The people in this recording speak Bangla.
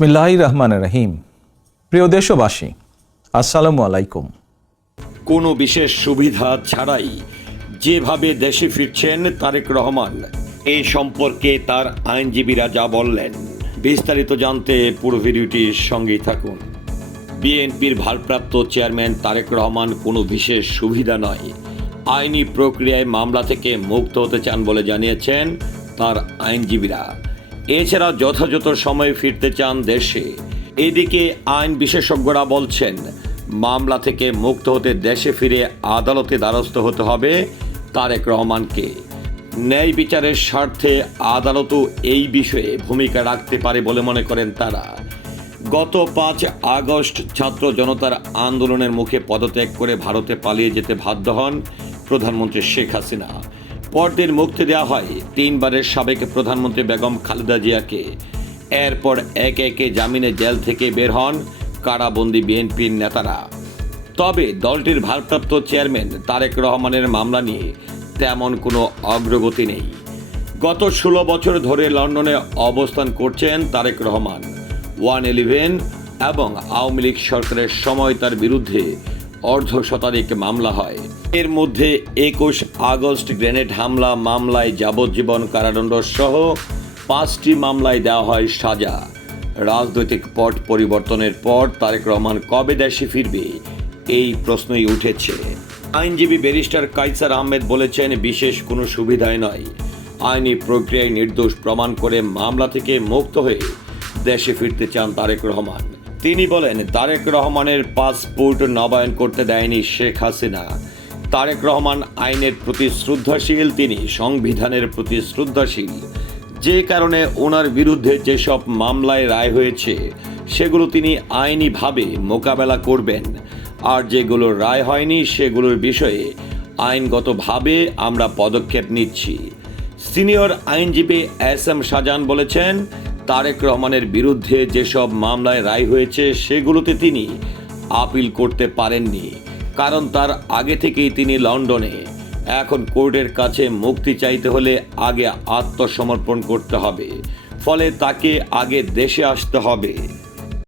বিসমিল্লাহ রহমান রহিম। প্রিয় দেশবাসী, আসসালামু আলাইকুম। কোনো বিশেষ সুবিধা ছাড়াই যেভাবে দেশে ফিরছেন তারেক রহমান এই সম্পর্কে তার আইনজীবীরা যা বললেন, বিস্তারিত জানতে পুরো ভিডিওটির সঙ্গেই থাকুন। বিএনপির ভারপ্রাপ্ত চেয়ারম্যান তারেক রহমান কোনো বিশেষ সুবিধা নয়। আইনি প্রক্রিয়ায় মামলা থেকে মুক্ত হতে চান বলে জানিয়েছেন তার আইনজীবীরা। এছাড়া যথাযথ সময়ে ফিরতে চান দেশে। এদিকে আইন বিশেষজ্ঞরা বলছেন, মামলা থেকে মুক্ত হতে দেশে ফিরে আদালতে দ্বারস্থ হতে হবে তারেক রহমানকে। ন্যায় বিচারের স্বার্থে আদালতও এই বিষয়ে ভূমিকা রাখতে পারে বলে মনে করেন তারা। গত পাঁচ আগস্ট ছাত্র জনতার আন্দোলনের মুখে পদত্যাগ করে ভারতে পালিয়ে যেতে বাধ্য হন প্রধানমন্ত্রী শেখ হাসিনা। পরদিন মুক্তি দেওয়া হয়। তিনবারের সাবেক প্রধানমন্ত্রী বেগম খালেদা জিয়াকে। এরপর একে একে জামিনে জেল থেকে বের হন কারাবন্দি বিএনপির নেতারা। তবে দলটির ভারপ্রাপ্ত চেয়ারম্যান তারেক রহমানের মামলা নিয়ে তেমন কোনো অগ্রগতি নেই। গত ষোলো বছর ধরে লন্ডনে অবস্থান করছেন তারেক রহমান। ওয়ান ইলেভেন এবং আওয়ামী লীগ সরকারের সময় তার বিরুদ্ধে অর্ধ শতাধিক মামলা হয়। এর মধ্যে একুশ আগস্ট গ্রেনেড হামলা, মামলায় যাবজ্জীবন কারাদণ্ড সহ পাঁচটি মামলায় দেওয়া হয় সাজা। রাজনৈতিক পট পরিবর্তনের পর তারেক রহমান কবে দেশে ফিরবে, এই প্রশ্নই উঠেছে। আইনজীবী ব্যারিস্টার কাইসার আহমেদ বলেছেন, বিশেষ কোনো সুবিধাই নয়। আইনি প্রক্রিয়ায় নির্দোষ প্রমাণ করে মামলা থেকে মুক্ত হয়ে দেশে ফিরতে চান তারেক রহমান। তিনি বলেন, তারেক রহমানের পাসপোর্ট নবায়ন করতে দেয়নি শেখ হাসিনা। তারেক রহমান আইনের প্রতি শ্রদ্ধাশীল, তিনি সংবিধানের প্রতি শ্রদ্ধাশীল। যে কারণে ওনার বিরুদ্ধে যেসব মামলায় রায় হয়েছে, সেগুলো তিনি আইনিভাবে মোকাবেলা করবেন। আর যেগুলো রায় হয়নি, সেগুলোর বিষয়ে আইনগতভাবে আমরা পদক্ষেপ নিচ্ছি। সিনিয়র আইনজীবী এস এম শাহজাহান বলেছেন তারেক রহমানের বিরুদ্ধে যেসব মামলায় রায় হয়েছে, সেগুলোতে তিনি আপিল করতে পারেননি, কারণ তার আগে থেকেই তিনি লন্ডনে। এখন কোর্টের কাছে মুক্তি চাইতে হলে আগে আত্মসমর্পণ করতে হবে, ফলে তাকে আগে দেশে আসতে হবে।